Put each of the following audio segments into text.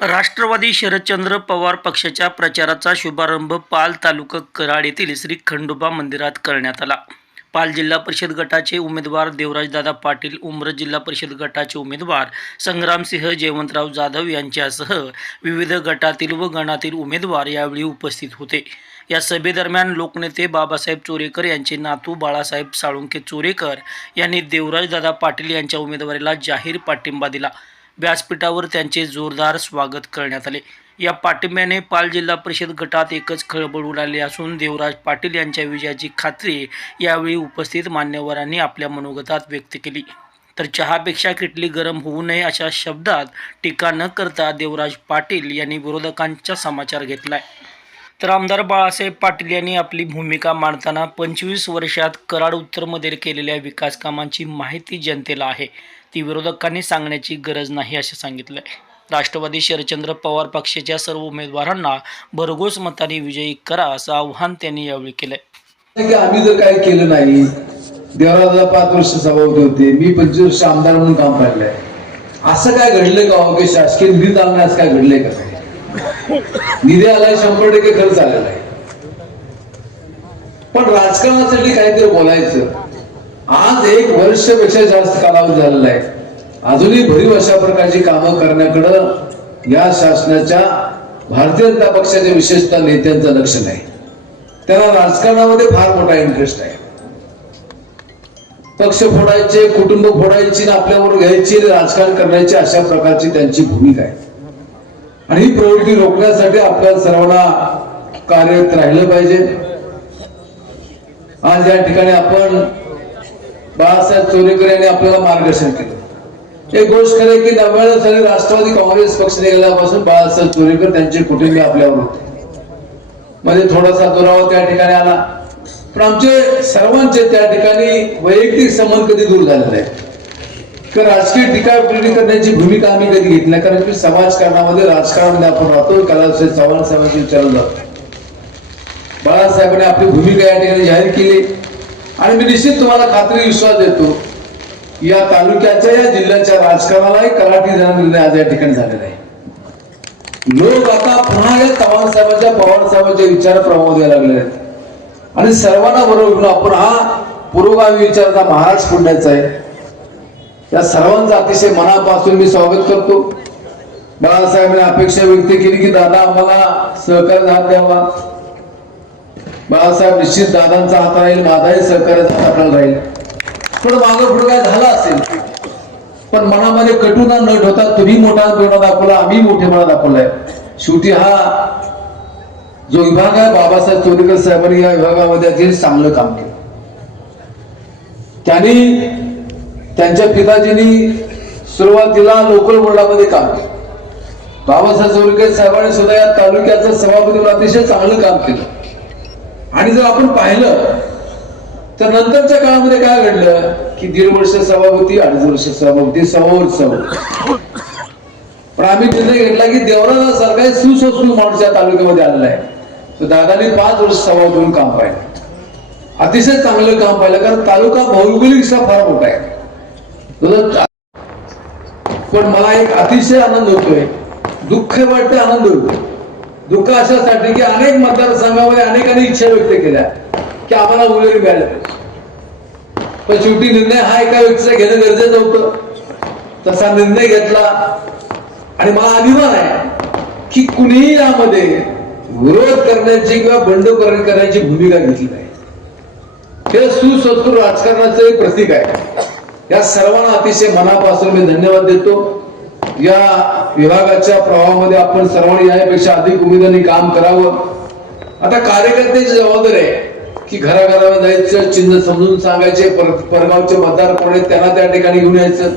राष्ट्रवादी शरदचंद्र पवार पक्षाच्या प्रचाराचा शुभारंभ पाल तालुका कराड येथील श्री खंडोबा मंदिरात करण्यात आला। पाल जिल्हा परिषद गटाचे उमेदवार देवराजदादा पाटील, उमरज जिल्हा परिषद गटाचे उमेदवार संग्रामसिंह जयवंतराव जाधव यांच्यासह विविध गटातील व गणातील उमेदवार यावेळी उपस्थित होते। या सभेदरम्यान लोकनेते बाबासाहेब चोरेकर यांचे नातू बाळासाहेब साळुंखे चोरेकर यांनी देवराजदादा पाटील यांच्या उमेदवारीला जाहीर पाठिंबा दिला। व्यासपीठावर त्यांचे जोरदार स्वागत करण्यात आले। या पाठिंब्याने पाल जिल्हा परिषद गटात एकच खळबळ उडाली असून देवराज पाटील यांच्या विजयाची खात्री यावेळी उपस्थित मान्यवरांनी आपल्या मनोगतात व्यक्त केली। तर चहापेक्षा किटली गरम होऊ नये अशा शब्दात टीका न करता देवराज पाटील यांनी विरोधकांचा समाचार घेतलाय। तर आमदार बाळासाहेब पाटील यांनी आपली भूमिका मांडताना 25 वर्षात कराड उत्तरमध्ये केलेल्या विकास कामांची माहिती जनतेला आहे, ती विरोधकांनी सांगण्याची गरज नाही असे सांगितले। राष्ट्रवादी शरदचंद्र पवार पक्षाच्या सर्व उमेदवारांना भरघोस मताने विजयी करा असं आवाहन त्यांनी यावेळी केले। आम्ही जर काही केलं नाही, देवराजला 5 वर्ष सभापती होते, मी 25 वर्ष आमदार म्हणून काम पाहिलंय, असं काय घडलंय का हो? की शासकीय निधी चालण्यास काय घडलंय का? निधी आलाय, 100% खर्च आलेला आहे, पण राजकारणासाठी काहीतरी बोलायचं। आज 1 वर्षपेक्षा जास्त कालावधी झालेला आहे, अजूनही भरीव अशा प्रकारची कामं करण्याकडे या शासनाच्या भारतीय जनता पक्षाच्या विशेषतः नेत्यांचं लक्ष नाही। त्यांना राजकारणामध्ये फार मोठा इंटरेस्ट आहे। पक्ष फोडायचे, कुटुंब फोडायची, आपल्यावर घ्यायची, राजकारण करण्याची अशा प्रकारची त्यांची भूमिका आहे। आणि ही प्रवृत्ती रोखण्यासाठी आपल्या सर्वांना कार्यरत राहिलं पाहिजे। आज या ठिकाणी आपण बाळासाहेब चोरेकर यांनी आपल्याला मार्गदर्शन केलं। एक गोष्ट खरं की 99 साली राष्ट्रवादी काँग्रेस पक्ष निघाल्यापासून बाळासाहेब चोरेकर त्यांचे कुटुंबीय आपल्यावर होते, मध्ये थोडासा दुरावा त्या ठिकाणी आला, पण आमचे सर्वांचे त्या ठिकाणी वैयक्तिक संबंध कधी दूर झाले नाही, की राजकीय टीका करण्याची भूमिका आम्ही कधी घेतली नाही। कारण की समाजकारणामध्ये, राजकारणामध्ये आपण राहतो, कलासाहेब चव्हाण साहेबांची विचारलं जातं। बाळासाहेबांनी आपली भूमिका या ठिकाणी जाहीर केली आणि मी निश्चित तुम्हाला खात्री विश्वास देतो, या तालुक्याच्या, या जिल्ह्याच्या राजकारणालाही कलाटी जाण्याचा निर्णय आज या ठिकाणी झालेला आहे। लोक आता पुन्हा या चव्हाण साहेबांच्या, पवार साहेबांच्या विचार प्रभाव द्यायला लागले आहेत आणि सर्वांना बरोबर घेऊन आपण हा पुरोगामी विचाराचा महाराष्ट्र फोडण्याचा आहे। या सर्वांचा अतिशय मनापासून मी स्वागत करतो। बाळासाहेबांनी अपेक्षा व्यक्त केली की दादा आम्हाला सहकार्य हात द्यावा। बाळासाहेब निश्चित दादांचा हात राहील, माझाही सहकार्याचा हात राहील। थोडं मागं पुढं काय झालं असेल, पण मनामध्ये कटुना न ठेवता तुम्ही मोठा दाखवला, आम्ही मोठेपणा दाखवलाय। शेवटी हा जो विभाग आहे, बाबासाहेब चोरेकर साहेबांनी या विभागामध्ये अतिशय चांगलं काम केलं। त्यांनी, त्यांच्या पिताजींनी सुरुवातीला लोकल बोर्डामध्ये काम केलं। बाबासाहेब चोरेकर साहेबांनी सुद्धा या तालुक्याचं सभापती म्हणून अतिशय चांगलं काम केलं। आणि जर आपण पाहिलं तर नंतरच्या काळामध्ये काय घडलं की 1.5 वर्ष सभापती, 2.5 वर्ष सभापती, 1.25 वर्ष सभापती, पण आम्ही निर्णय घेतला की देवराला सारखा सुसंस्कृत माणूस या तालुक्यामध्ये आलेला आहे, तर दादांनी 5 वर्ष सभापती म्हणून काम पाहिलं, अतिशय चांगलं काम पाहिलं। कारण तालुका भौगोलिक फार मोठा आहे, पण मला एक अतिशय आनंद होतोय, दुःख वाटते, आनंद होतो। दुःख अशासाठी की अनेक मतदारसंघामध्ये अनेकांनी इच्छा व्यक्त केल्या की आम्हाला उमेदवारी मिळाली पाहिजे, पण शेवटी निर्णय हा एका व्यक्तीचा घेणं गरजेचं होतं। तसा निर्णय घेतला आणि मला अभिमान आहे की कुणीही यामध्ये विरोध करण्याची किंवा बंडखोरी करण्याची भूमिका घेतली नाही। हे सुसंस्कृत राजकारणाचं एक प्रतीक आहे। या सर्वांना अतिशय मनापासून मी धन्यवाद देतो। या विभागाच्या प्रवाहामध्ये आपण सर्वांनी यापेक्षा अधिक उमेदवारी काम करावं। आता कार्यकर्त्याची जबाबदारी आहे की घराघरावर जायचं, चिन्ह समजून सांगायचे, परगावचे मतदार कोण आहेत त्यांना त्या ठिकाणी घेऊन यायचं।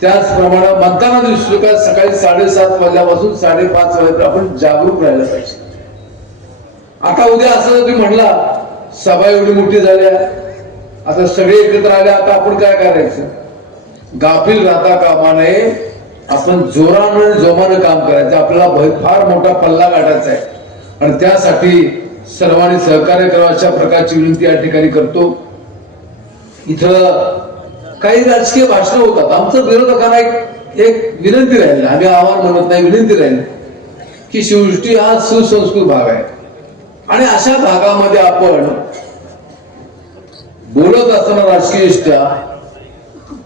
त्याचप्रमाणे मतदाना दिवशी सकाळी 7:30 वाजल्यापासून 5:30 वाजेपर्यंत आपण जागरूक राहिलं पाहिजे। आता उद्या असं तुम्ही म्हणला सभा एवढी मोठी झाल्या, आता सगळे एकत्र आले, आता आपण काय करायचं? गाफील राहता कामा नये, आपण जोरानं जोमानं काम करायचं। आपल्याला फार मोठा पल्ला गाठायचा आहे आणि त्यासाठी सर्वांनी सहकार्य करावं अशा प्रकारची विनंती या ठिकाणी करतो। इथं काही राजकीय भाषण होतात, आमचं विरोधकांना एक विनंती राहील, आम्ही आव्हान म्हणत नाही, विनंती राहील की शिवसृष्टी हा सुसंस्कृत भाग आहे आणि अशा भागामध्ये आपण बोलत असताना राजकीयदृष्ट्या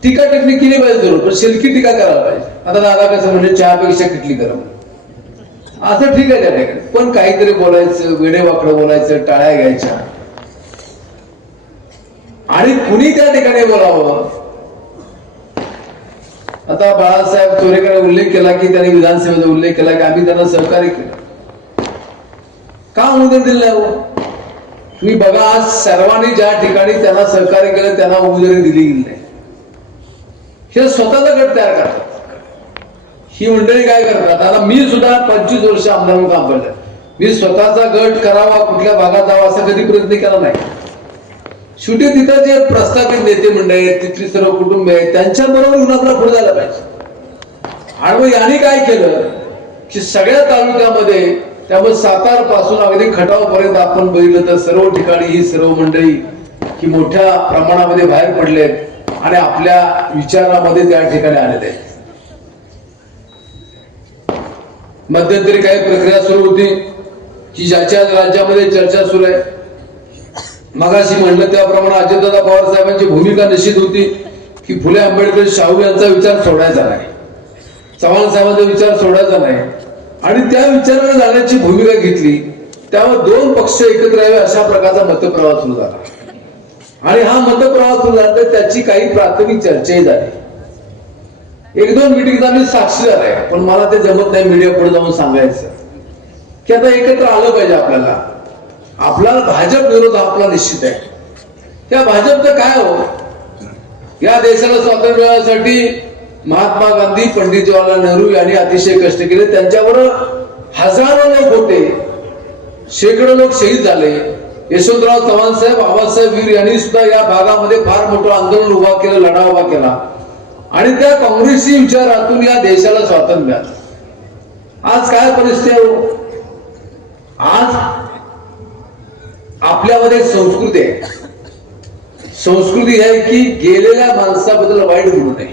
टीका टिप्पणी केली पाहिजे जरूर, पण शेलकी टीका करायला पाहिजे. आता दादा कसं म्हणजे चहापेक्षा किटली गरम असं ठीक आहे त्या ठिकाणी, पण काहीतरी बोलायचं, वेडेवाकडं बोलायचं, टाळ्या घ्यायच्या आणि कुणी त्या ठिकाणी बोलावं. आता बाळासाहेब तोरेकर उल्लेख केला की त्यांनी विधानसभेचा उल्लेख केला की आम्ही त्यांना सहकार्य केलं. का उमेदवारी दिली नाही? तुम्ही बघा, आज सर्वांनी ज्या ठिकाणी त्यांना सहकार्य केलं त्यांना उमेदवारी दिली गेली नाही. हे स्वतःचा गट तयार करतात. ही मंडळी काय करतात? आता मी सुद्धा 25 वर्ष आमदार म्हणून काम केलं. मी स्वतःचा गट करावा, कुठल्या भागात जावा असा कधी प्रयत्न केला नाही. शेवटी तिथं जे प्रस्थापित नेते मंडळी आहेत, तिथली सर्व कुटुंब आहेत, त्यांच्या बरोबर येऊन आपला पुढे जायला पाहिजे. आणि मग यांनी काय केलं की सगळ्या तालुक्यामध्ये, त्यामुळे सातार पासून अगदी खटावपर्यंत आपण बघितलं तर सर्व ठिकाणी ही सर्व मंडळी ही मोठ्या प्रमाणामध्ये बाहेर पडलेत आणि आपल्या विचारामध्ये त्या ठिकाणी आलेले आहेत. मध्यंतरी काही प्रक्रिया सुरू होती की ज्याच्या राज्यामध्ये चर्चा सुरू आहे. मगाशी म्हणलं त्याप्रमाणे अजितदादा पवार साहेबांची भूमिका निश्चित होती की फुले आंबेडकर शाहू यांचा विचार सोडायचा नाही, चव्हाण साहेबांचा विचार सोडायचा नाही आणि त्या विचाराने जाण्याची भूमिका घेतली. त्यामुळे दोन पक्ष एकत्र यावे अशा प्रकारचा मतप्रवाह सुरू झाला आणि हा मतप्रवाह सुरू झाला तर त्याची काही प्राथमिक चर्चाही झाली. एक दोन मिटिंग आम्ही साक्षीदार आहे, पण मला ते जमत नाही मीडिया पुढे जाऊन सांगायचं की आता एकत्र आलं पाहिजे. आपल्याला भाजप विरोध आपला निश्चित आहे. त्या भाजपचं काय हो, या देशाला स्वातंत्र्य मिळवण्यासाठी महात्मा गांधी, पंडित जवाहरलाल नेहरू यांनी अतिशय कष्ट केले. त्यांच्यावर हजारो लोक होते, शेकडो लोक शहीद झाले. यशवंतराव चव्हाण साहेब, आबासाहेब वीर यांनी सुद्धा या भागामध्ये फार मोठं आंदोलन उभा केलं, लढा उभा केला आणि त्या काँग्रेसी विचारातून या देशाला स्वातंत्र्य मिळालं. आज काय परिस्थिती आहे? आज आपल्यामध्ये संस्कृती आहे. संस्कृती आहे की गेलेल्या माणसाबद्दल वाईट बोलू नये.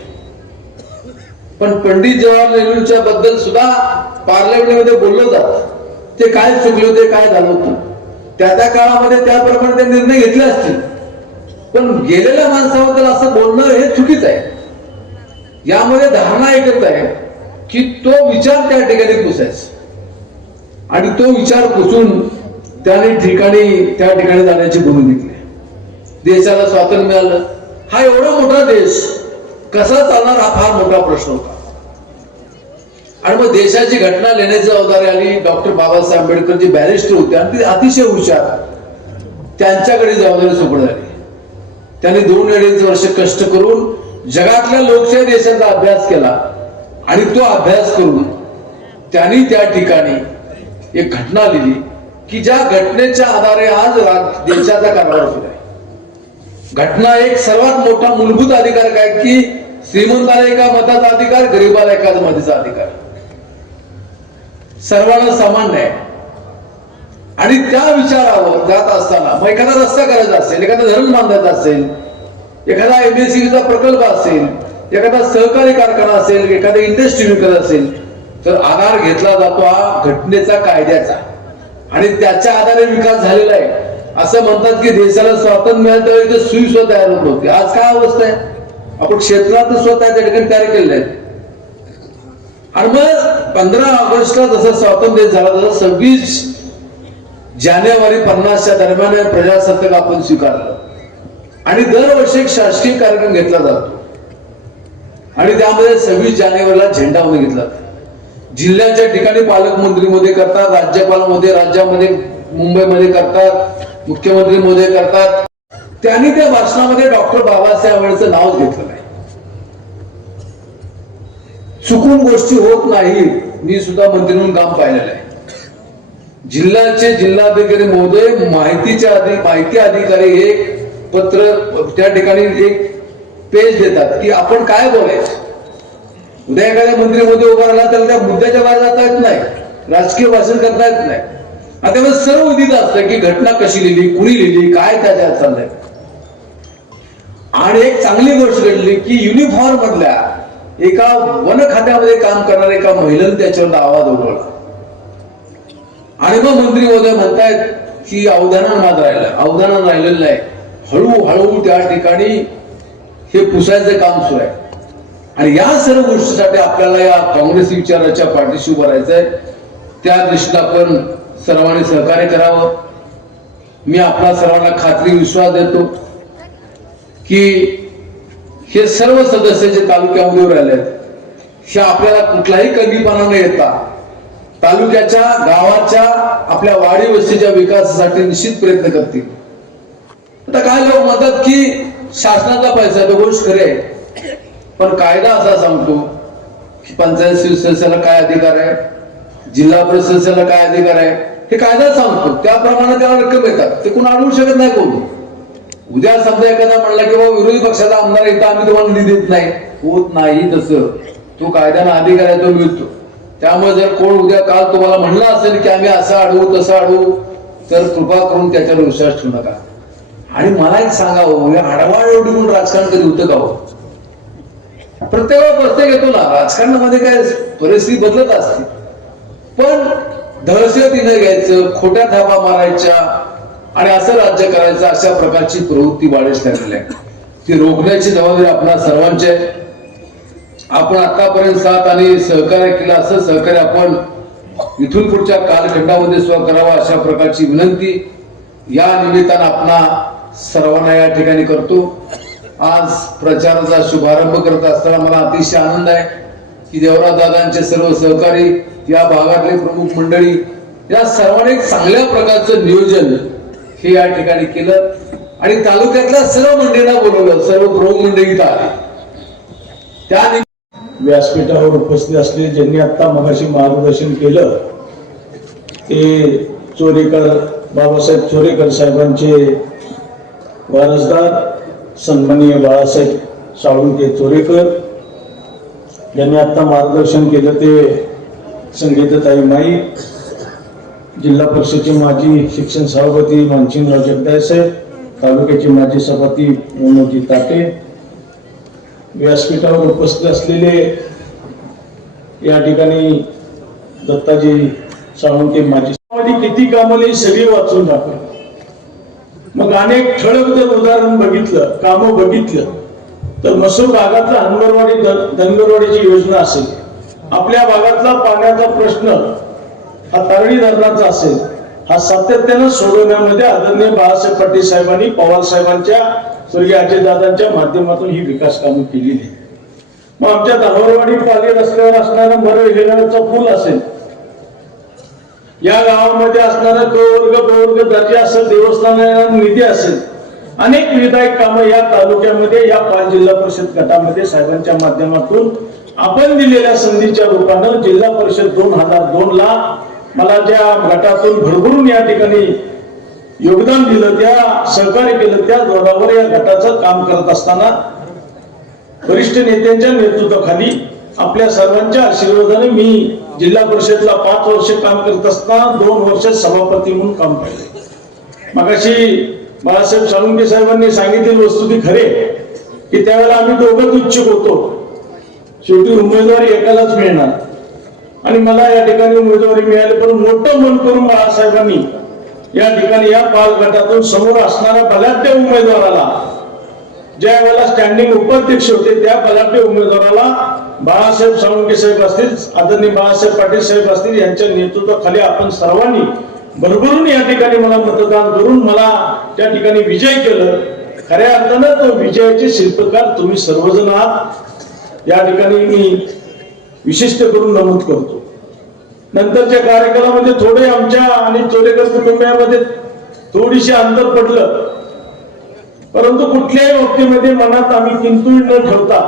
पण पंडित जवाहरलाल नेहरूंच्या बद्दल सुद्धा पार्लमेंटमध्ये बोललं जात. ते काय चुकले होते, काय झालं होतं, त्या त्या काळामध्ये त्याप्रमाणे ते निर्णय घेतले असतील, पण गेलेल्या माणसाबद्दल असं बोलणं हे चुकीचं आहे. यामध्ये धारणा एकच आहे की तो विचार त्या ठिकाणी पुसायचा आणि तो विचार पुसून त्या ठिकाणी जाण्याची भूमी घेतली. देशाला स्वातंत्र्य मिळालं, हा एवढा मोठा देश कसा चालणार हा फार मोठा प्रश्न होता. आणि मग देशाची घटना लिहिण्याची जबाबदारी आली. डॉक्टर बाबासाहेब आंबेडकर जे बॅरिस्टर होते आणि ते अतिशय हुशार, त्यांच्याकडे जबाबदारी सोपट झाली. त्यांनी 2-2.5 वर्ष कष्ट करून जगातल्या लोकशाही देशाचा अभ्यास केला आणि तो अभ्यास करून त्यांनी त्या ठिकाणी एक घटना लिहिली की ज्या घटनेच्या आधारे आज देशाचा कारभार सुरू आहे. घटना एक सर्वात मोठा मूलभूत अधिकार काय की श्रीमंताला एका मताचा अधिकार, गरीबाला एका मताचा अधिकार, सर्वांना समान आहे. आणि त्या विचारावर जात असताना मग एखादा रस्ता करायचा असेल, एखादा धरण बांधायचा असेल, एखादा MSCचा प्रकल्प असेल, एखादा सहकारी कारखाना असेल, एखादा इंडस्ट्री विकत असेल, तर आधार घेतला जातो हा घटनेचा, कायद्याचा आणि त्याच्या आधारे विकास झालेला आहे. असं म्हणतात की देशाला स्वातंत्र्य मिळालं त्यावेळी सुई तयार होत नव्हती. आज काय अवस्था आहे? आपण क्षेत्रात स्वतः त्या ठिकाणी तयार केलेले आहेत. आणि मग 15 ऑगस्टला जसं स्वातंत्र्य झाला तसं 26 जानेवारी 50च्या दरम्यान प्रजासत्ताक आपण स्वीकारलं आणि दरवर्षी एक शासकीय कार्यक्रम घेतला जातो आणि त्यामध्ये 26 जानेवारीला झेंडा मध्ये घेतला. जिल्ह्याच्या ठिकाणी पालकमंत्री मोदी करतात, राज्यपाल मोदी राज्यामध्ये मुंबईमध्ये करतात, मुख्यमंत्री मोदी करतात. त्यांनी त्या भाषणामध्ये डॉक्टर बाबासाहेब आंबेडकरचं नाव घेतलं नाही. चुकून गोष्टी होत नाही. मी सुद्धा मंत्री म्हणून काम पाहिलेलं आहे. जिल्ह्याचे जिल्हाधिकारी महोदय माहिती अधिकारी एक पत्र त्या ठिकाणी एक पेज देतात की आपण काय बोलायचं. उद्या एखाद्या मंत्री मध्ये उभा राहिला तर त्या मुद्द्याच्या बाहेर जाता येत नाही, राजकीय भाषण करता येत नाही. आता सर्व विदित असतं की घटना कशी लिहिली, कुणी लिहिली, काय त्याच्यात चाललंय. आणि एक चांगली गोष्ट घडली की युनिफॉर्म मधल्या एका वन खात्यामध्ये काम करणाऱ्या एका महिलेने त्याच्यावर आवाज उठवला आणि मग मंत्री महोदय म्हणतायत की अवधानान वाद राहिला. अवधानान राहिलेलं आहे. हळूहळू त्या ठिकाणी हे पुसायचं काम सुरू आहे. आणि या सर्व गोष्टीसाठी आपल्याला या काँग्रेस विचाराच्या पाठीशी उभं राहायचंय. त्या दृष्टीने आपण सर्वांनी सहकार्य करावं. मी आपल्या सर्वांना खात्री विश्वास देतो की हे सर्व सदस्य जे तालुक्यामध्ये राहिले हे आपल्याला कुठलाही कमीपणा न येता तालुक्याच्या गावाच्या आपल्या वाडी वस्तीच्या विकासासाठी निश्चित प्रयत्न करतील. आता काय लोक म्हणतात की शासनाचा पैसा तो गोष्ट खरे आहे, पण कायदा असा सांगतो की पंचायत सदस्याला काय अधिकार आहे, जिल्हा परिषद सदस्याला काय अधिकार आहे हे कायदा सांगतो. त्याप्रमाणे त्याला रक्कम येतात. ते कोण अडवू शकत नाही. कोण उद्या समजा एखादा म्हणला की बाबा विरोधी पक्षाचा आमदार येतो आम्ही तुम्हाला निधी देत नाही, होत नाही तसं. तो कायद्याने अधिकार आहे तो मिळतो. त्यामुळे जर कोण उद्या काल तुम्हाला म्हणलं असेल की आम्ही असं अडवू तसं अडवू तर कृपा करून त्याच्यावर विश्वास ठेवू नका. आणि मला एक सांगावं, आडवाळ एवढी कोण राजकारण कधी होतं का हो? प्रत्येक प्रत्येक येतो ना. राजकारणामध्ये काय परिस्थिती बदलत असते, पण दहशतीने घ्यायचं, खोट्या थापा मारायच्या आणि असं राज्य करायचं अशा प्रकारची प्रवृत्ती वाढीस लागलेली आहे. ती रोखण्याची जबाबदारी आपल्या सर्वांची आहे. आपण आतापर्यंत साथ आणि सहकार्य केलं, असं सहकार्य आपण इथून पुढच्या कालखंडामध्ये सुद्धा करावं अशा प्रकारची विनंती या निमित्तानं आपणा सर्वांना या ठिकाणी करतो. आज प्रचाराचा शुभारंभ करत असताना मला अतिशय आनंद आहे की देवराज दादांचे सर्व सहकारी, या भागातले प्रमुख मंडळी, या सर्वांनी एक चांगल्या प्रकारचं नियोजन हे या ठिकाणी केलं आणि तालुक्यातल्या सर्व मंडळींना बोलवलं. सर्व प्रमुख मंडळी इथं आले. त्या व्यासपीठावर उपस्थित असलेले ज्यांनी आता मगाशी मार्गदर्शन केलं ते चोरेकर, बाबासाहेब चोरेकर साहेबांचे वारसदार सन्माननीय बाळासाहेब साळुंके चोरेकर, ज्यांनी आता मार्गदर्शन केलं ते संगीताताई माई, जिल्हा परिषदेचे माजी शिक्षण सभापती मानसिंगराव जगदाळे साहेब, तालुक्याचे माजी सभापती मनोजी ताटे, व्यासपीठावर उपस्थित असलेले या ठिकाणी दत्ताजी साळुंके माजी किती कामाला सगळी वाचून टाकलं. मग अनेक ठळक जर उदाहरण बघितलं, कामं बघितलं तर मसूर भागातला हनगरवाडी धनगरवाडीची योजना असेल, आपल्या भागातला पाण्याचा प्रश्न हा तारडी धरणाचा असेल, हा सातत्यानं सोडवण्यामध्ये आदरणीय बाळासाहेब पाटील साहेबांनी, पवार साहेबांच्या, स्वर्गीय अजयदादांच्या माध्यमातून ही विकास कामं केलेली आहे. मग आमच्या धानोरवाडी पाली रस्त्यावर असणारा मरवेगळाचा पूल असेल, या गावामध्ये असणारा क वर्ग ब वर्ग दर्जा असेल, देवस्थानाला निधी असेल, अनेक विधायक कामं या तालुक्यामध्ये, या 5 जिल्हा परिषद गटामध्ये साहेबांच्या माध्यमातून आपण दिलेल्या संधीच्या रूपानं जिल्हा परिषद 2002 ला मला ज्या गटातून भरभरून या ठिकाणी योगदान दिलं, त्या सहकार्य केलं, त्या जोरावर या गटाचं काम करत असताना वरिष्ठ नेत्यांच्या नेतृत्वाखाली आपल्या सर्वांच्या आशीर्वादाने मी जिल्हा परिषदला 5 वर्ष काम करत असताना 2 वर्ष सभापती म्हणून काम केले. मगाशी बाळासाहेब साळुंके साहेबांनी सांगितलेली वस्तुस्थिती खरे की त्यावेळेला आम्ही दोघंच इच्छुक होतो. शेवटी उमेदवारी एकालाच मिळणार आणि मला या ठिकाणी उमेदवारी मिळाली, पण मोठं मन करून बाळासाहेबांनी या ठिकाणी या 5 गटातून समोर असणाऱ्या बलाढ्य उमेदवाराला, ज्या वेळेला स्टँडिंग उपाध्यक्ष होते त्या बलाढ्य उमेदवाराला बाळासाहेब साळुंके साहेब असतील, आदरणीय बाळासाहेब पाटील साहेब असतील, यांच्या नेतृत्वाखाली आपण सर्वांनी भरभरून या ठिकाणी मला मतदान करून मला त्या ठिकाणी विजय केलं. खऱ्या अर्थानं तो विजयाचे शिल्पकार तुम्ही सर्वजण आहात, या ठिकाणी मी विशिष्ट करून नमूद करतो. नंतरच्या कार्यक्रमामध्ये थोडे आमच्या आणि चोरेकर कुटुंबियांमध्ये थोडीशी अंतर पडलं, परंतु कुठल्याही बाबतीमध्ये मनात आम्ही किंतु न ठेवता,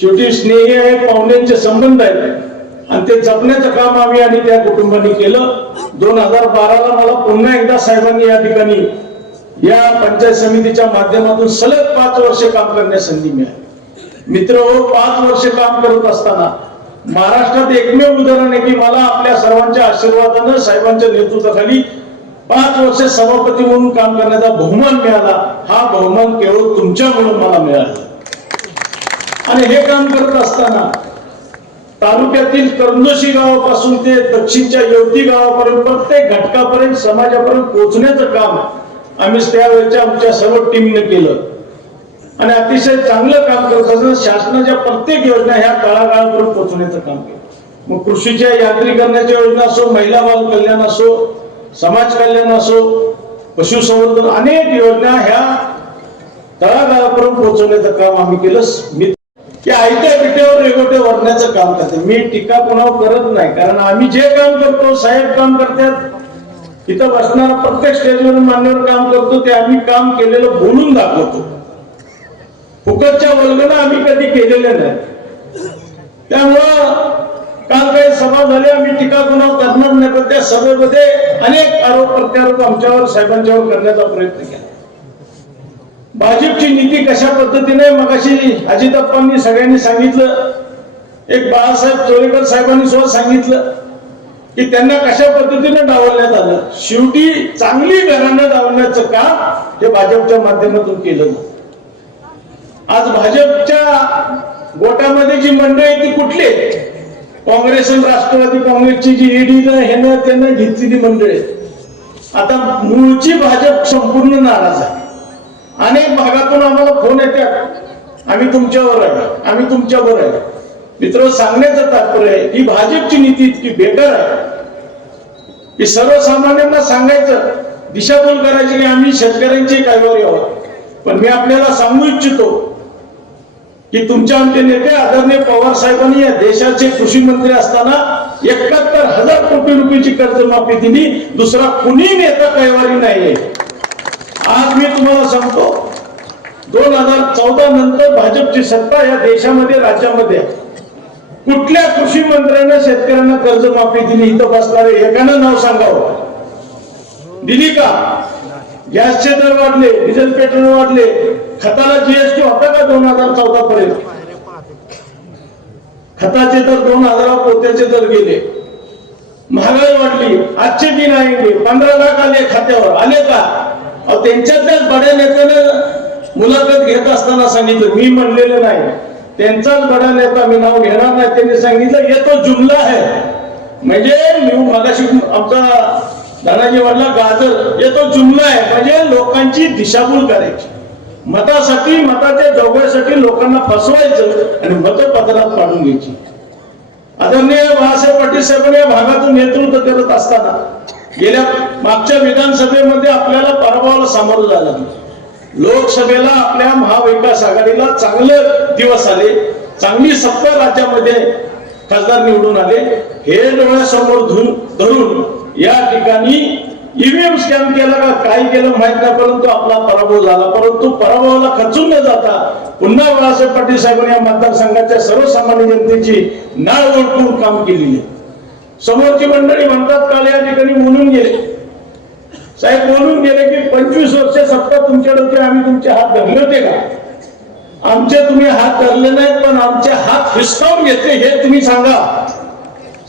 शेवटी स्नेही आहे, पाहुण्यांचे संबंध आहेत आणि ते जपण्याचं काम आम्ही आणि त्या कुटुंबाने केलं. 2012ला मला पुन्हा एकदा साहेबांनी या ठिकाणी या पंचायत समितीच्या माध्यमातून सलग 5 वर्ष काम करण्यास संधी मिळाली. मित्र हो, 5 वर्ष काम करत असताना महाराष्ट्रात एकमेव उदाहरण आहे की मला आपल्या सर्वांच्या आशीर्वादानं साहेबांच्या नेतृत्वाखाली 5 वर्ष सभापती म्हणून काम करण्याचा बहुमान मिळाला. हा बहुमान केवळ तुमच्यामुळे मला मिळाला. आणि हे काम करत असताना तालुक्यातील करंजोशी गावापासून ते दक्षिणच्या येवती गावापर्यंत प्रत्येक घटकापर्यंत समाजापर्यंत पोहोचण्याचं काम आम्ही त्यावेळेच्या आमच्या सर्व टीमने केलं आणि अतिशय चांगलं काम करत असताना शासनाच्या प्रत्येक योजना ह्या तळागाळापर्यंत पोहोचण्याचं काम केलं. मग कृषीच्या यांत्रिकरणाच्या योजना असो, महिला बाल कल्याण असो, समाज कल्याण असो, पशुसंवर्धन, अनेक योजना ह्या तळागाळापर्यंत पोहोचवण्याचं काम आम्ही केलं. मी की आयत्या पिठेवर रेगोटे वरण्याचं काम करते. मी टीका कोणावर करत नाही, कारण आम्ही जे काम करतो साहेब काम करतात, इथं बसणारा प्रत्येक स्टेजवर मान्यवर काम करतो ते आम्ही काम केलेलं बोलून दाखवतो. फुकटच्या वल्गना आम्ही कधी केलेल्या नाही. त्यामुळं काल काही सभा झाल्या, आम्ही टीका कोणावर करणार नाही, पण त्या सभेमध्ये अनेक आरोप प्रत्यारोप आमच्यावर साहेबांच्यावर करण्याचा प्रयत्न केला. भाजपची नीती कशा पद्धतीने, मगाशी अजितप्पांनी सगळ्यांनी सांगितलं, एक बाळासाहेब चोरेकर साहेबांनी सुद्धा सांगितलं की त्यांना कशा पद्धतीने डावलण्यात आलं. शेवटी चांगली घराणं डावलण्याचं काम हे भाजपच्या माध्यमातून केलं. आज भाजपच्या गोटामध्ये जी मंडळी आहे ती कुठली? काँग्रेस आणि राष्ट्रवादी काँग्रेसची जी ईडीनं ह्यानं त्यांना घेतलेली मंडळी. आता मूळची भाजप संपूर्ण नाराज आहे. अनेक भागातून आम्हाला फोन येतात, आम्ही तुमच्यावर आहे, आम्ही तुमच्यावर आहे. मित्र, सांगण्याचं तात्पर्य आहे की भाजपची नीती इतकी बेकार आहे की सर्वसामान्यांना सांगायचं, दिशाभूल करायची की आम्ही शेतकऱ्यांचे कायवारी आहोत. पण मी आपल्याला सांगू इच्छितो की तुमच्या आमचे नेते आदरणीय पवार साहेबांनी या देशाचे कृषी मंत्री असताना 71,000 कोटी रुपयाची कर्जमाफी दिली. दुसरा कुणी नेता कैवारी नाहीये. आज मी तुम्हाला सांगतो, 2014 नंतर भाजपची सत्ता या देशामध्ये राज्यामध्ये कुठल्या कृषी मंत्र्यानं शेतकऱ्यांना कर्जमाफी दिली? इथं बसणारे एकानं नाव सांगावं. दिली का? गॅसचे दर वाढले, डिझेल पेट्रोल वाढले, खताला जीएसटी होता का 2014 पर्यंत? खताचे दर 2000 पोत्याचे दर गेले, महागाई वाढली. आजचे दिन आएंगे, 15 लाख आले खात्यावर, आले का? त्यांच्यातल्याच बड्या नेत्यानं मुलाखत घेत असताना सांगितलं, मी म्हणलेलं नाही, त्यांचाच बडा नेता, मी नाव घेणार नाही, त्यांनी सांगितलं ये तो जुमला है. म्हणजे मी मगाशी आमचा दादाजी वाढला गाजर, ये तो जुमला आहे, म्हणजे लोकांची दिशाभूल करायची, मतासाठी, मताच्या जोगव्यासाठी लोकांना फसवायचं आणि मत पदरात पाडून घ्यायची. आदरणीय बाळासाहेब पाटील साहेबांनी या भागातून नेतृत्व करत असताना गेल्या मागच्या विधानसभेमध्ये आपल्याला पराभवाला सामोरं जायला लागलं. लोकसभेला आपल्या महाविकास आघाडीला चांगले दिवस आले, चांगली सत्ता राज्यामध्ये खासदार निवडून आले. हे डोळ्यासमोर धरून या ठिकाणी ईव्हीएम स्कॅम केला का काय केलं माहित नाही, परंतु आपला पराभव झाला. परंतु पराभवाला खचून न जाता पुन्हा बाळासाहेब पाटील साहेबांनी या मतदारसंघाच्या सर्वसामान्य जनतेची नाळ ओळखून काम केलेली. समोरची मंडळी म्हणतात काल या ठिकाणी बोलून गेले, साहेब बोलून गेले की 25 वर्ष सत्ता तुमच्याकडे होते, आम्ही तुमचे हात धरले होते का? आमचे तुम्ही हात धरले नाहीत, पण आमचे हात हिसकावून घेतले हे तुम्ही सांगा.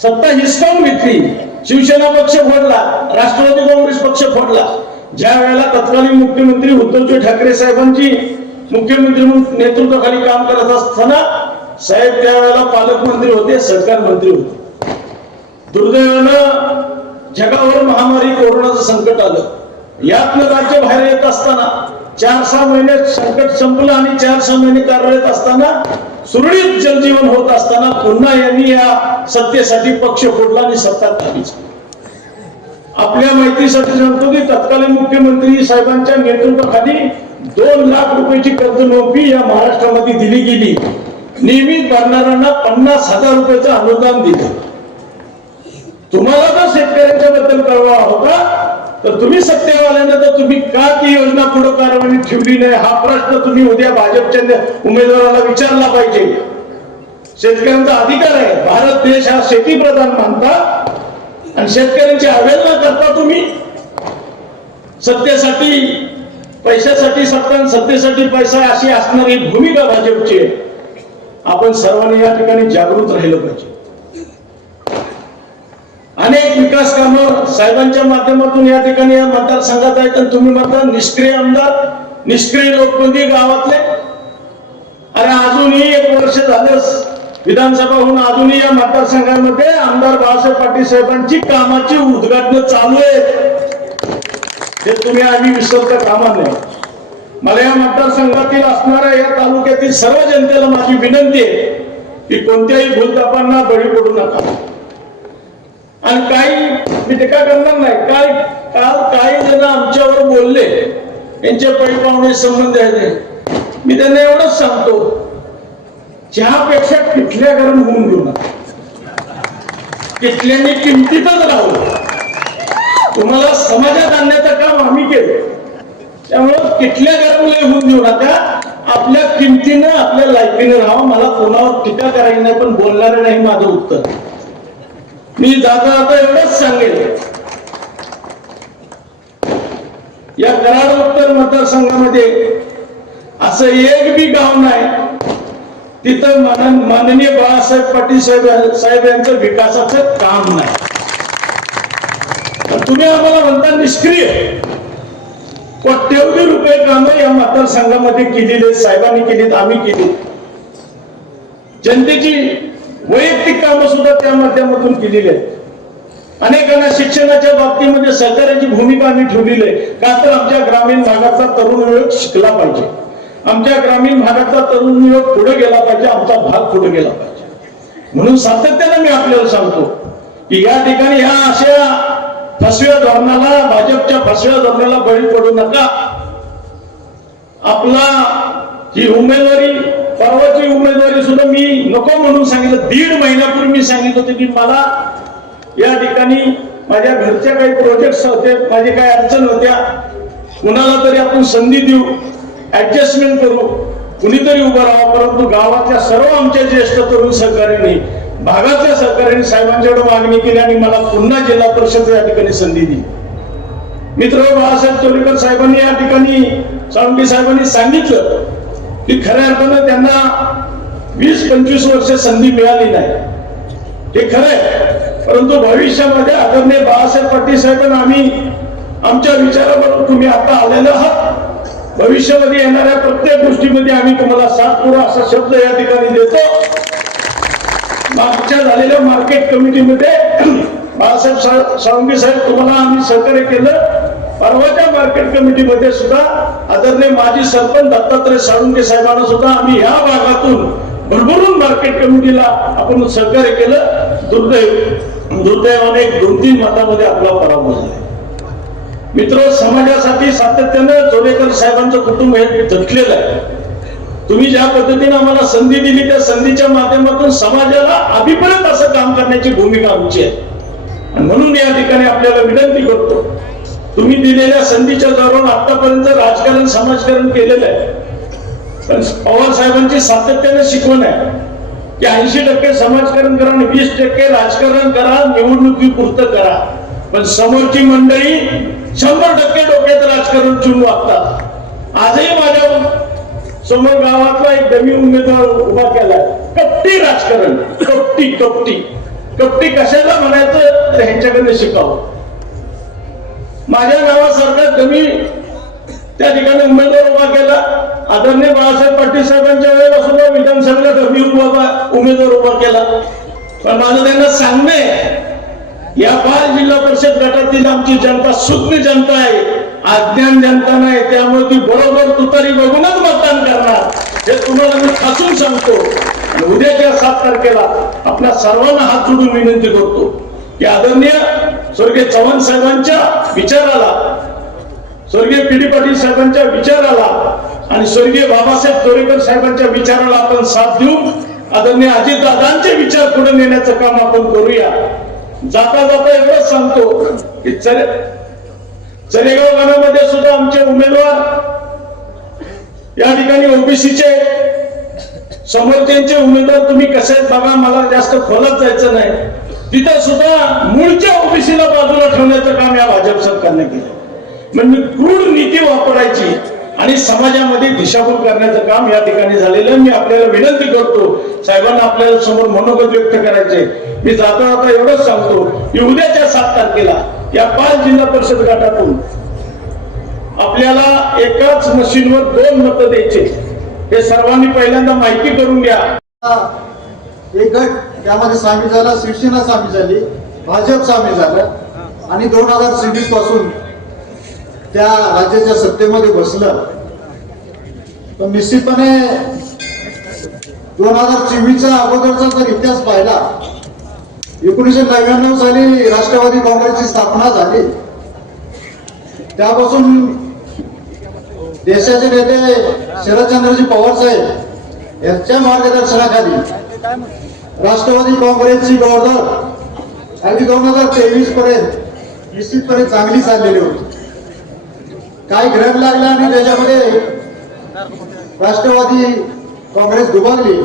सत्ता हिसकावून घेतली. शिवसेना पक्ष फोडला, राष्ट्रवादी काँग्रेस पक्ष फोडला. ज्या वेळेला तत्कालीन मुख्यमंत्री उद्धवजी ठाकरे साहेबांची मुख्यमंत्री म्हणून नेतृत्वाखाली काम करत असताना साहेब त्यावेळेला पालकमंत्री होते, सरकार मंत्री होते. दुर्दैवानं जगावर महामारी कोरोनाचं संकट आलं. यातनं राज्य बाहेर येत असताना 4-6 महिने संकट संपलं आणि 4-6 महिने कार्यरत असताना सुरळीत जनजीवन होत असताना पुन्हा यांनी या सत्तेसाठी पक्ष फोडला आणि सत्ता खालीच. आपल्या माहितीसाठी सांगतो की तत्कालीन मुख्यमंत्री साहेबांच्या नेतृत्वाखाली 2 लाख रुपयाची कर्जमाफी या महाराष्ट्रामध्ये दिली गेली. नियमित भरणाऱ्यांना 50,000 रुपयाचं अनुदान दिलं. तुम्हाला जर शेतकऱ्यांच्या बद्दल कळवा होता तर तुम्ही सत्तेवाल्यांना तर तुम्ही का ती योजना पुढे कारवाई ठेवली नाही हा प्रश्न तुम्ही उद्या भाजपच्या उमेदवाराला विचारला पाहिजे. शेतकऱ्यांचा अधिकार आहे. भारत देश हा शेतीप्रधान मानता आणि शेतकऱ्यांची अवहेलना करता तुम्ही. सत्तेसाठी पैशासाठी सत्ता, सत्तेसाठी पैसा अशी असणारी भूमिका भाजपची आहे. आपण सर्वांनी या ठिकाणी जागृत राहिलं पाहिजे. अनेक विकास कामं साहेबांच्या माध्यमातून या ठिकाणी या मतदारसंघात आहेत आणि तुम्ही म्हणता निष्क्रिय आमदार, निष्क्रिय लोकप्रतिनिधी गावातले. अरे अजूनही 1 वर्ष झालं विधानसभा होऊन अजूनही या मतदारसंघामध्ये आमदार बाळासाहेब पाटील साहेबांची कामाची उद्घाटन चालू आहेत. हे तुम्ही आम्ही विसरता कामा नये. मला या मतदारसंघातील असणाऱ्या या तालुक्यातील सर्व जनतेला माझी विनंती आहे की कोणत्याही भूलथापांना बळी पडू नका. आणि काही मी टीका करणार नाही. काल काही जण आमच्यावर बोलले, यांचे पै पाहुणे संबंध आहेत. मी त्यांना एवढंच सांगतो, चहापेक्षा किटल्या गरम होऊन घेऊ नका. किटल्यांनी किमतीतच राहू. तुम्हाला समाजात आणण्याचं काम आम्ही केलं, त्यामुळे किटल्या गरम होऊन देऊ नका. आपल्या किमतीनं आपल्या लायकीनं राहा. मला कोणावर टीका करायची नाही, पण बोलणार नाही माझं उत्तर. मी जाता जाता एवढंच सांगेल, या कराड उत्तर मतदारसंघामध्ये असं एक बी गाव नाही तिथं माननीय बाळासाहेब पाटील साहेब यांचं विकासाचं काम नाही. तुम्ही आम्हाला म्हणता निष्क्रिय. कोट्यवधी रुपये कामं या मतदारसंघामध्ये केलेली साहेबांनी केलीत, आम्ही केली. जनतेची वैयक्तिक कामं सुद्धा त्या माध्यमातून केलेली आहेत. अनेकांना शिक्षणाच्या बाबतीमध्ये सहकार्याची भूमिका आम्ही ठेवलेली आहे. का तर आमच्या ग्रामीण भागातला तरुण युवक शिकला पाहिजे, आमच्या ग्रामीण भागातला तरुण युवक पुढे गेला पाहिजे, आमचा भाग पुढे गेला पाहिजे. म्हणून सातत्यानं मी आपल्याला सांगतो की या ठिकाणी ह्या अशा फसव्या धोरणाला, भाजपच्या फसव्या धोरणाला बळी पडू नका. आपला ही उमेदवारी, परवाची उमेदवारी सुद्धा मी नको म्हणून सांगितलं. 1.5 महिन्यापूर्वी मी सांगितलं होतं की मला या ठिकाणी माझ्या घरच्या काही प्रोजेक्ट्स होते, माझी काही अडचण होत्या, कुणाला तरी आपण संधी देऊ, ऍडजस्टमेंट करू, कुणीतरी उभं राहा. परंतु गावातल्या सर्व आमच्या ज्येष्ठ तरुण सहकार्यांनी, भागातल्या सहकार्यांनी साहेबांच्याकडे मागणी केली आणि मला पुन्हा जिल्हा परिषद या ठिकाणी संधी दिली. मित्र बाळासाहेब तोरेकर साहेबांनी या ठिकाणी, साळुंखे साहेबांनी सांगितलं की खऱ्या अर्थानं त्यांना 20-25 वर्ष संधी मिळाली नाही. हे खरंय, परंतु भविष्यामध्ये आदरणीय बाळासाहेब पाटील साहेबांना आम्ही आमच्या विचाराबरोबर तुम्ही आता आलेले आहात. भविष्यामध्ये येणाऱ्या प्रत्येक गोष्टीमध्ये आम्ही तुम्हाला साथ पुरा असा शब्द या ठिकाणी देतो. मागच्या झालेल्या मार्केट कमिटीमध्ये बाळासाहेब साळुंखे साहेब तुम्हाला आम्ही सहकार्य केलं. परवाच्या मार्केट कमिटीमध्ये सुद्धा आदरणीय माजी सरपंच दत्तात्रय साळुंखे साहेबांना सुद्धा आम्ही या भागातून भरभरून मार्केट कमिटीला आपण सहकार्य केलं. दुर्दैवाने 2-3 मतामध्ये आपला पराभव झाला. मित्र, समाजासाठी सातत्यानं जोडेकर साहेबांचं कुटुंब हे झटलेलं आहे. तुम्ही ज्या पद्धतीने आम्हाला संधी दिली त्या संधीच्या माध्यमातून समाजाला आधीपर्यंत असं काम करण्याची भूमिका आमची आहे. आणि म्हणून या ठिकाणी आपल्याला विनंती करतो, तुम्ही दिलेल्या संधीच्या जोरावर आतापर्यंत राजकारण, समाजकारण केलेलं आहे. पण पवार साहेबांची सातत्याने शिकवण आहे की 80% समाजकारण करा आणि 20% राजकारण करा, निवडणुकीपुरतं करा. पण समोरची मंडळी 100% डोक्यात राजकारण चुन वागतात. आजही माझ्या समोर गावातला एक डमी उमेदवार उभा केलाय. कपटी राजकारण, कपटी कपटी कपटी कशाला म्हणायचं तर ह्यांच्याकडे शिकावं. माझ्या गावासारखा डमी त्या ठिकाणी उमेदवार उभा केला. आदरणीय बाळासाहेब पाटील साहेबांच्या वेळेला सुद्धा विधानसभेला डमी उमेदवार उभा केला. पण माझं त्यांना सांगणे, या 5 जिल्हा परिषद गटातील आमची जनता सुज्ञ जनता आहे, अज्ञान जनता नाही. त्यामुळे ती बरोबर तुतारी बघूनच मतदान करणार हे तुम्हाला मी खासून सांगतो. आणि उद्याच्या 7 तारखेला आपल्या सर्वांना हात जोडून विनंती करतो की आदरणीय स्वर्गीय चव्हाण साहेबांच्या विचाराला, स्वर्गीय पी डी पाटील साहेबांच्या विचाराला आणि स्वर्गीय बाबासाहेब तोरेकर साहेबांच्या विचाराला आपण साथ देऊन आदरणीय अजितदादांचे विचार पुढे नेण्याचं काम आपण करूया. जाता जाता एवढंच सांगतो की चरेगाव गावामध्ये सुद्धा आमचे उमेदवार या ठिकाणी ओबीसीचे, समोरच्यांचे उमेदवार तुम्ही कसे आहेत बघा, मला जास्त खोलात जायचं नाही. तिथं सुद्धा मूळच्या ओबीसीला बाजूला ठेवण्याचं काम या भाजप सरकारने केलं. म्हणजे क्रूड नीती वापरायची आणि समाजामध्ये दिशाभूल करण्याचं काम या ठिकाणी झालेलं. मी आपल्याला विनंती करतो, साहेबांना आपल्याला समोर मनोगत व्यक्त करायचे. मी जाता जाता एवढंच सांगतो की उद्याच्या 7 तारखेला या 5 जिल्हा परिषद गटातून आपल्याला एकाच मशीनवर 2 मतं द्यायचे. हे सर्वांनी पहिल्यांदा माहिती करून घ्या. एक गट त्यामध्ये सामील झाला, शिवसेना सामील झाली, भाजप सामील झालं आणि 2023 पासून त्या राज्याच्या सत्तेमध्ये बसलं. पण निश्चितपणे 2024च्या अगोदरचा जर इतिहास पाहिला, 1999 साली राष्ट्रवादी काँग्रेसची स्थापना झाली. त्यापासून देशाचे नेते शरदचंद्रजी पवार साहेब यांच्या मार्गदर्शनाखाली राष्ट्रवादी काँग्रेसची गवर्नर अगदी 2023 पर्यंत निश्चितपणे चांगली चाललेली होती. काही ग्रहण लागला आणि त्याच्यामध्ये राष्ट्रवादी काँग्रेस दुभागली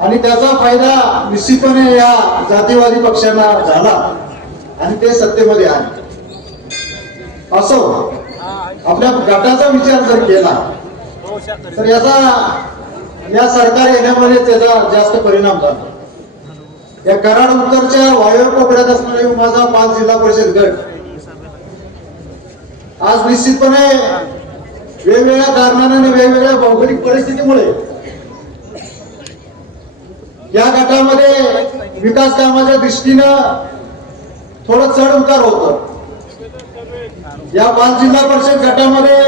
आणि त्याचा फायदा निश्चितपणे या जातीवादी पक्षांना झाला आणि ते सत्तेमध्ये आले. असो, आपल्या गटाचा विचार जर केला तर या सरकार येण्यामध्ये त्याचा जास्त परिणाम झाला. या कराड उत्तरच्या वायव्य कोपऱ्यात असणारा माझा 5 जिल्हा परिषद गट आज निश्चितपणे वेगवेगळ्या कारणाने वेगवेगळ्या भौगोलिक परिस्थितीमुळे या गटामध्ये विकास कामाच्या दृष्टीनं थोडं चढ उतार होतं. या 5 जिल्हा परिषद गटामध्ये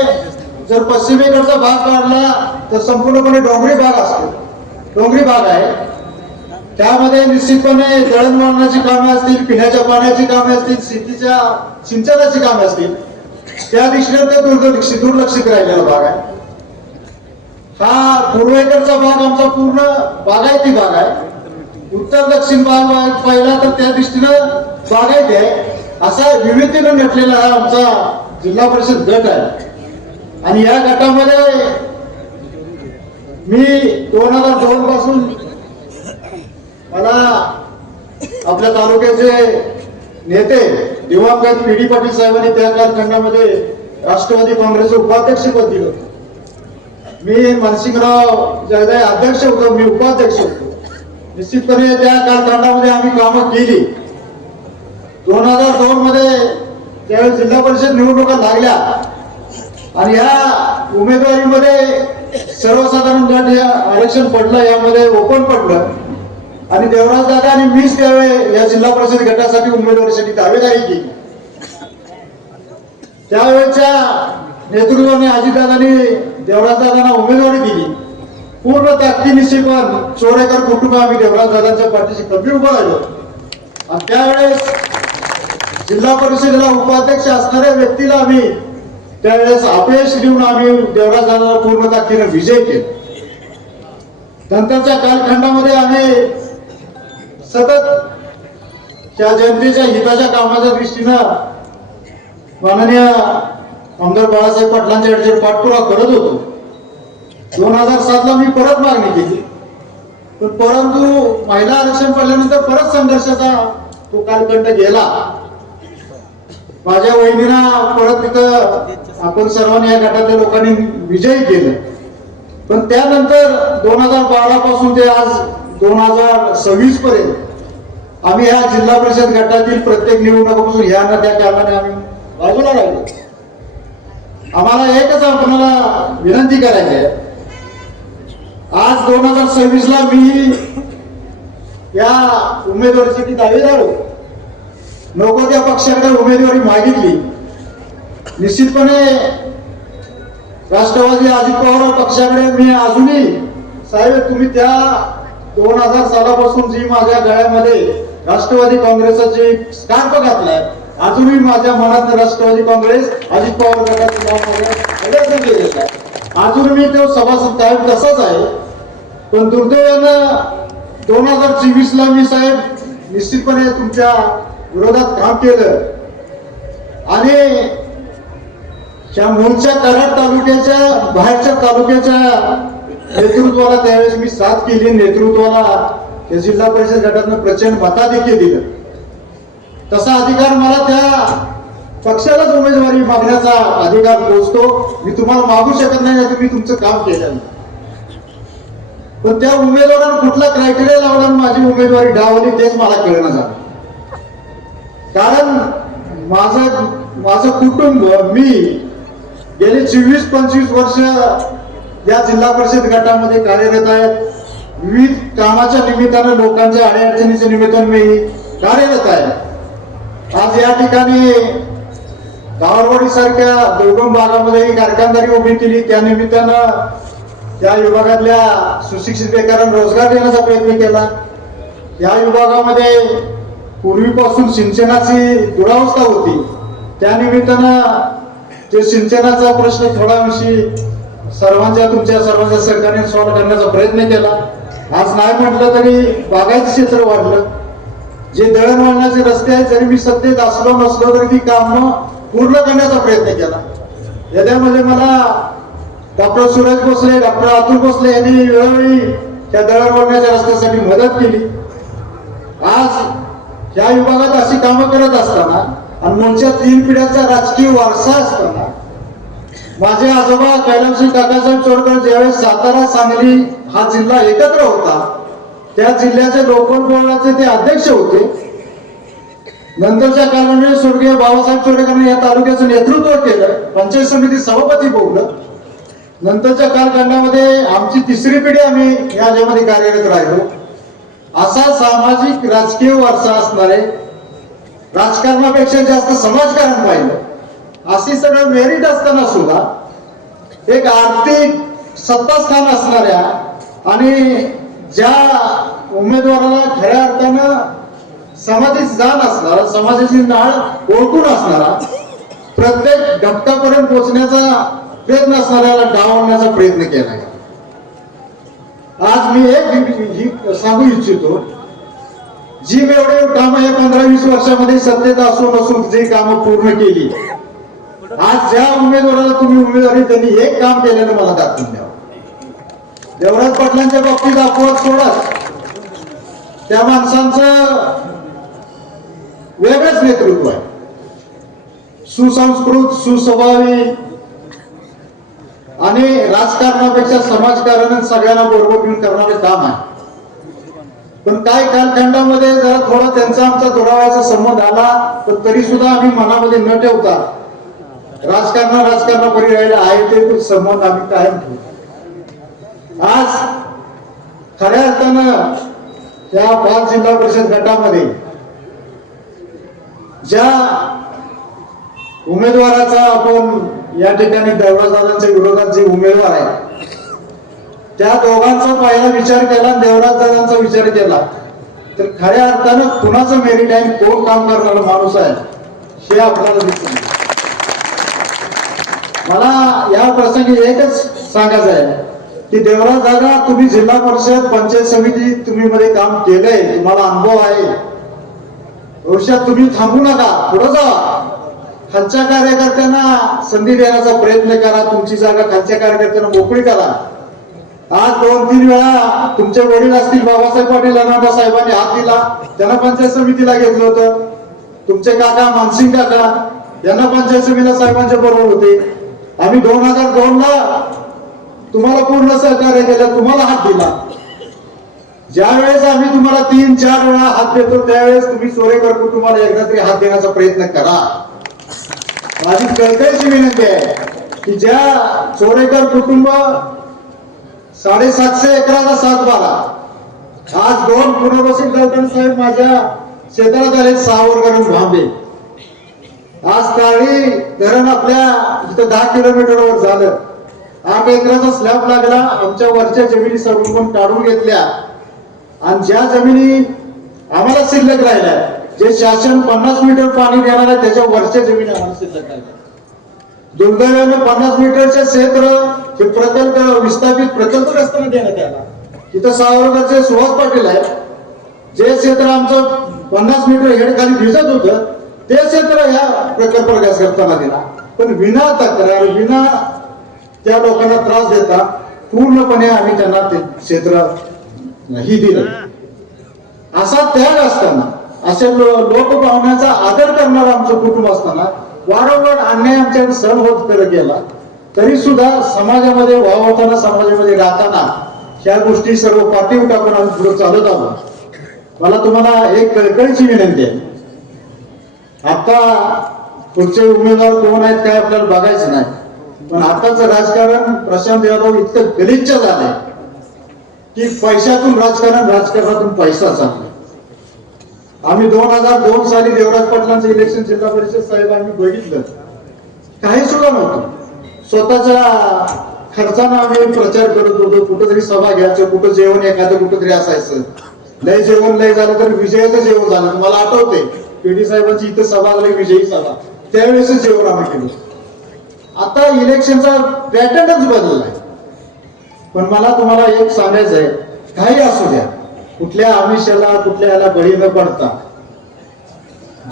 जर पश्चिमेकडचा भाग काढला तर संपूर्णपणे डोंगरी भाग असतो, डोंगरी भाग आहे. त्यामध्ये निश्चितपने दळणवळणाची कामे असतील, पिण्याच्या पाण्याची कामे असतील, शेतीच्या सिंचनाची कामे असतील, त्या दृष्टीने ते दुर्लक्षित राहिलेला भाग आहे. हा पूर्वेकडचा भाग आमचा पूर्ण बागायती भाग आहे. उत्तर दक्षिण भाग पाहिला तर त्या दृष्टीनं बागायती आहे. असा विविधतेनं नटलेला हा आमचा जिल्हा परिषद गट आहे. आणि या गटामध्ये मी 2002 पासून मला आपल्या तालुक्याचे नेते दिवंगत पी डी पाटील साहेबांनी त्या कालखंडामध्ये राष्ट्रवादी काँग्रेसचे उपाध्यक्षपद दिलं. मी मानसिंगराव जगदाळे अध्यक्ष होतो, मी उपाध्यक्ष होतो. निश्चितपणे त्या कालखंडामध्ये आम्ही कामं केली. 2002 मध्ये त्यावेळेस जिल्हा परिषद निवडणुका लागल्या आणि या उमेदवारीमध्ये सर्वसाधारण गट या आरक्षण पडलं, यामध्ये ओपन पडलं आणि देवराज दादा आणि मीच त्यावेळेस या जिल्हा परिषद गटासाठी उमेदवारीसाठी दावेदारी केली. त्यावेळेच्या नेतृत्वाने अजितदादांनी देवराज दादांना उमेदवारी दिली. पूर्ण ताकदीनिशी पण 4 एकर कुटुंब आम्ही देवराज दादांच्या पाठीशी कमी उभं राहिलो. आणि त्यावेळेस जिल्हा परिषदेला उपाध्यक्ष असणाऱ्या व्यक्तीला आम्ही त्यावेळेस अपयश देऊन आम्ही देवराज दादाला पूर्ण ताकदीने विजय केला. नंतरच्या कालखंडामध्ये आम्ही सतत त्या जनतेच्या हिताच्या कामाच्या दृष्टीनं माननीय आमदार बाळासाहेब पाटलांच्या पाठपुरावा करत होतो. 2007 ला मी परत मागणी केली, पण परंतु महिला आरक्षण पडल्यानंतर परत संघर्षाचा तो कालखंड गेला. माझ्या वहिनीला परत तिथं आपण सर्वांनी या गटातल्या लोकांनी विजयी केलं. पण त्यानंतर 2012 पासून ते आज 2026 पर्यंत आम्ही ह्या जिल्हा परिषद गटातील प्रत्येक निवडणुकीपासून ह्या ना त्या कारणाने आम्ही बाजूला राहिलो. आम्हाला एकच आपल्याला विनंती करायची आहे, आज 2026 ला मी या उमेदवारीसाठी दावेदार होतो. नको त्या पक्षाकडे उमेदवारी मागितली. निश्चितपणे राष्ट्रवादी अजित पवार पक्षाकडे मी अजूनही साहेब तुम्ही त्या 2000 सालापासून जी माझ्या गळ्यामध्ये राष्ट्रवादी काँग्रेसचा जे स्कार्फ घातलाय, अजूनही माझ्या मनात राष्ट्रवादी काँग्रेस अजित पवार गटाचं नाव केलेलं आहे. अजून मी तो सभासद कायम तसाच आहे. पण दुर्दैवानं 2024 ला मी साहेब निश्चितपणे तुमच्या विरोधात काम केलं आणि त्या मूळच्या कराड तालुक्याच्या बाहेरच्या तालुक्याच्या नेतृत्वाला त्यावेळेस मी साथ केली. नेतृत्वाला त्या जिल्हा परिषद गटातनं प्रचंड मताधिक्य दिलं. तसा अधिकार मला त्या पक्षालाच उमेदवारी मागण्याचा अधिकार पोहोचतो. मी तुम्हाला मागू शकत नाही, तुम्ही तुमचं काम केलं. पण त्या उमेदवारांना कुठला क्रायटेरिया लावला माझी उमेदवारी डावली तेच मला कळणं झालं. कारण माझं कुटुंब, मी गेले 24-25 वर्ष या जिल्हा परिषद गटामध्ये कार्यरत आहेत. विविध कामाच्या निमित्तानं लोकांच्या अडीअडचणीच्या निमित्तानं मी कार्यरत आहे. आज या ठिकाणी गावरवाडी सारख्या दुर्गम भागामध्ये ही कारखानदारी उभी केली. त्या निमित्तानं त्या विभागातल्या सुशिक्षित बेकारांना रोजगार देण्याचा प्रयत्न केला. या विभागामध्ये पूर्वीपासून सिंचनाची दुरावस्था होती. त्या निमित्तानं ते सिंचनाचा प्रश्न थोडा अंशी तुमच्या सर्वांच्या सरकारने सॉल्व्ह करण्याचा प्रयत्न केला. आज नाही म्हटलं तरी बागायती क्षेत्र वाढलं. जे दळणवळणाचे रस्ते आहेत, जरी मी सत्तेत असलो नसलो तरी ती कामं पूर्ण करण्याचा प्रयत्न केला. याच्यामध्ये मला डॉक्टर सूरज भोसले, डॉक्टर अतुल भोसले यांनी वेळोवेळी त्या दळणवळणाच्या रस्त्यासाठी मदत केली. आज या विभागात अशी कामं करत असताना आणि मूळच्या 3 पिढ्यांचा राजकीय वारसा असताना माझे आजोबा कैलासजी काकासाहेब चोरकर ज्यावेळेस सातारा सांगली हा जिल्हा एकत्र होता, त्या जिल्ह्याचे लोकल बोर्डाचे ते अध्यक्ष होते. नंतरच्या काळामध्ये स्वर्गीय बाबासाहेब चोरेकरांनी या तालुक्याचं नेतृत्व केलं, पंचायत समिती सभापती बोललं. नंतरच्या कालखंडामध्ये आमची 3री पिढी आम्ही याच्यामध्ये कार्यरत राहिलो. असा सामाजिक राजकीय वारसा असणारे, राजकारणापेक्षा जास्त समाजकारण पाहिलं, अशी सगळं मेरिट असताना सुद्धा एक आर्थिक सत्तास्थान असणाऱ्या आणि ज्या उमेदवाराला खऱ्या अर्थानं समाजाची जाण असणारा, समाजाची नाळ ओळखून असणारा, प्रत्येक घटकापर्यंत पोहोचण्याचा प्रयत्न असणाऱ्याला डावलण्याचा प्रयत्न केला. आज मी एक सांगू इच्छितो, जी एवढे कामं या 15-20 वर्षामध्ये सत्तेत असून नसून जी कामं पूर्ण केली, आज ज्या उमेदवाराला तुम्ही उमेदवारी त्यांनी एक काम केलेलं मला दाखवून द्यावं. देवराज पाटलांच्या बाबतीत अपवाद सोडत त्या माणसांचं वेगळंच नेतृत्व आहे. सुसंस्कृत, सुस्वभावी आणि राजकारणापेक्षा समाजकारण सगळ्यांना बरोबर घेऊन करणारे काम आहे. पण काय कालखंडामध्ये जरा थोडा त्यांचा आमचा दुराव्याचा संबंध आला, पण तरी सुद्धा आम्ही मनामध्ये न ठेवता राजकारणापरी राहिला आहे ते संबंध आम्ही कायम ठेवू. आज खऱ्या अर्थानं या 5 जिल्हा परिषद गटामध्ये ज्या उमेदवाराचा आपण या ठिकाणी देवराजदादांच्या विरोधात जे उमेदवार आहेत, त्या दोघांचा पहिला विचार केला, देवराजदादांचा विचार केला, तर खऱ्या अर्थानं कुणाचं मेरिट आहे, कोण काम करणारा माणूस आहे हे आपल्याला दिसून. मला या प्रसंगी एकच सांगायचं आहे की देवराजदादा, तुम्ही जिल्हा परिषद पंचायत समिती तुम्ही मध्ये काम केलंय, तुम्हाला अनुभव आहे. भविष्यात तुम्ही थांबू नका, पुढे जा. खालच्या कार्यकर्त्यांना संधी देण्याचा प्रयत्न करा. तुमची जागा खालच्या कार्यकर्त्यांना मोकळी करा. आज 2-3 वेळा तुमचे वडील असतील बाबासाहेब पाटील अनाथा साहेबांनी हात दिला, त्यांना पंचायत समितीला घेतलं होतं. तुमचे काका मानसिंग काका यांना पंचायत समितीला साहेबांच्या बरोबर होते. आम्ही 2002ला तुम्हाला पूर्ण सहकार्य केलं, तुम्हाला हात दिला. ज्या वेळेस आम्ही तुम्हाला 3-4 वेळा हात देतो, त्यावेळेस तुम्ही चोरेकर कुटुंबाला एकदा तरी हात देण्याचा प्रयत्न करा. माझी कळकळीची विनंती आहे की ज्या चोरेकर कुटुंब 750 एकराचा 7-12, आज 2 पुनर्वसित गौतम साहेब माझ्या शेताला आले 6 वर्गावरून भांबे. आज काळी धरण आपल्या इथं 10 किलोमीटरवर झालं. 8 एकराचा स्लॅब लागला. आमच्या वरच्या जमिनी सर्व काढून घेतल्या आणि ज्या जमिनी आम्हाला शिल्लक राहिल्या, जे शासन 50 मीटर पाणी देणार आहे त्याच्या वरच्या जमिनी आम्हाला शिल्लक राहिल्या. दुर्दैवाने 50 मीटरचे क्षेत्र हे प्रकल्प विस्थापित प्रकल्पग्रस्तांना देण्यात आला. इथं सावरगावचे सुहास पाटील आहे, जे क्षेत्र आमचं 50 मीटर हेड खाली भिजत होतं ते क्षेत्र ह्या प्रकल्पग्रस्तांना दिला. पण विना तक्रार, विना त्या लोकांना त्रास देता पूर्णपणे आम्ही त्यांना ते क्षेत्र नाही दिलं. असा त्याग असताना, असे लोकभावनाचा आदर करणारं आमचं कुटुंब असताना वारंवार अन्याय आमच्याकडे सहन होत गेला, तरी सुद्धा समाजामध्ये वावरताना, समाजामध्ये राहताना ह्या गोष्टी सर्व पाठीवर टाकून आम्ही पुढे चालत आहोत. मला तुम्हाला एक कळकळीची विनंती आहे, आता पुढचे उमेदवार कोण आहेत काय आपल्याला बघायचं नाही, पण आताचं राजकारण प्रशांत यादव इतकं गलिच्छ झालंय की पैशातून राजकारण, राजकारणातून पैसा चाललाय. आम्ही 2002 साली देवराज पाटलांचं इलेक्शन जिल्हा परिषद साहेब आम्ही बघितलं, काही सुद्धा नव्हतं. स्वतःच्या खर्चानं आम्ही प्रचार करत होतो. कुठंतरी सभा घ्यायचं, कुठं जेवण एखादं कुठंतरी असायचं. लय जेवण लय झालं तर विजयाचं जेवण झालं. मला आठवते पेडी साहेबांची इथं सभा झाली, विजयी सभा, त्यावेळेस जेवण आम्ही केलं. आता इलेक्शनचा पॅटर्नच बदललाय. पण मला तुम्हाला एक सांगायचं आहे, काही असू द्या, कुठल्या आमिषाला कुठल्या याला बळी न पडता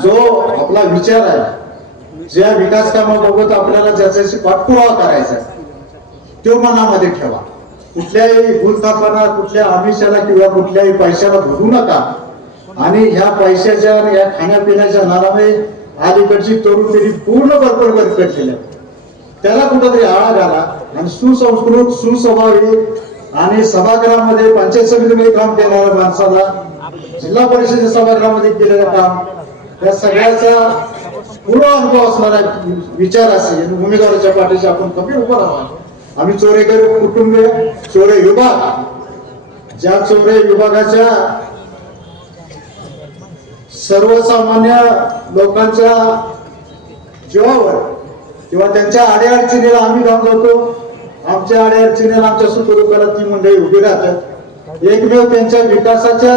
जो आपला विचार आहे, ज्या विकास कामाबाबत आपल्याला ज्याच्याशी पाठपुरावा करायचा आहे, तो मनामध्ये ठेवा. कुठल्याही भूलथापांना, कुठल्या आमिषाला किंवा कुठल्याही पैशाला भरू नका. आणि ह्या पैशाच्या आणि या खाण्यापिण्याच्या नादामध्ये अलीकडची तरुण पिढी पूर्ण बरबरबरकट केल्या. त्याला कुठेतरी आळा घाला आणि सुसंस्कृत, सुस्वभावी आणि सभागृहामध्ये, पंचायत समितीमध्ये काम केणाऱ्या माणसाला, जिल्हा परिषद सभागृहामध्ये केलेलं काम, या सगळ्याचा पूर्ण अनुभव असणारा विचार असेल. उमेदवाराच्या पाठीशी आपण कमी उभं राहावं. आम्ही चोरेकर कुटुंबीय, चोरे विभाग, ज्या चोरे विभागाच्या सर्वसामान्य लोकांच्या जीवावर किंवा त्यांच्या अडीअडचणीला आम्ही धावून जातो. आमच्या अडीअडचणीला, आमच्या सुखदुःखाला ती मंडळी उभी राहतात. एकमेव त्यांच्या विकासाच्या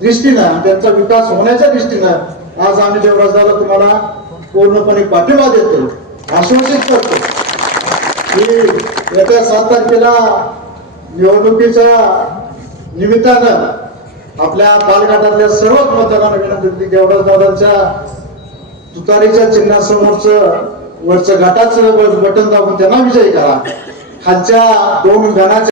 दृष्टीनं, त्यांचा विकास होण्याच्या दृष्टीनं आज आम्ही देवराजदाला तुम्हाला पूर्णपणे पाठिंबा देतो, आश्वासित करतो की येत्या 7 तारखेला निवडणुकीच्या निमित्तानं आपल्या बालघाटातल्या सर्वच मतदारांना विनंती, देवराजदादांच्या तुतारीच्या चिन्हासमोरचं वरचं घाटाचं बटन दाबून त्यांना विजयी करा. खालच्या 2 गणाच्या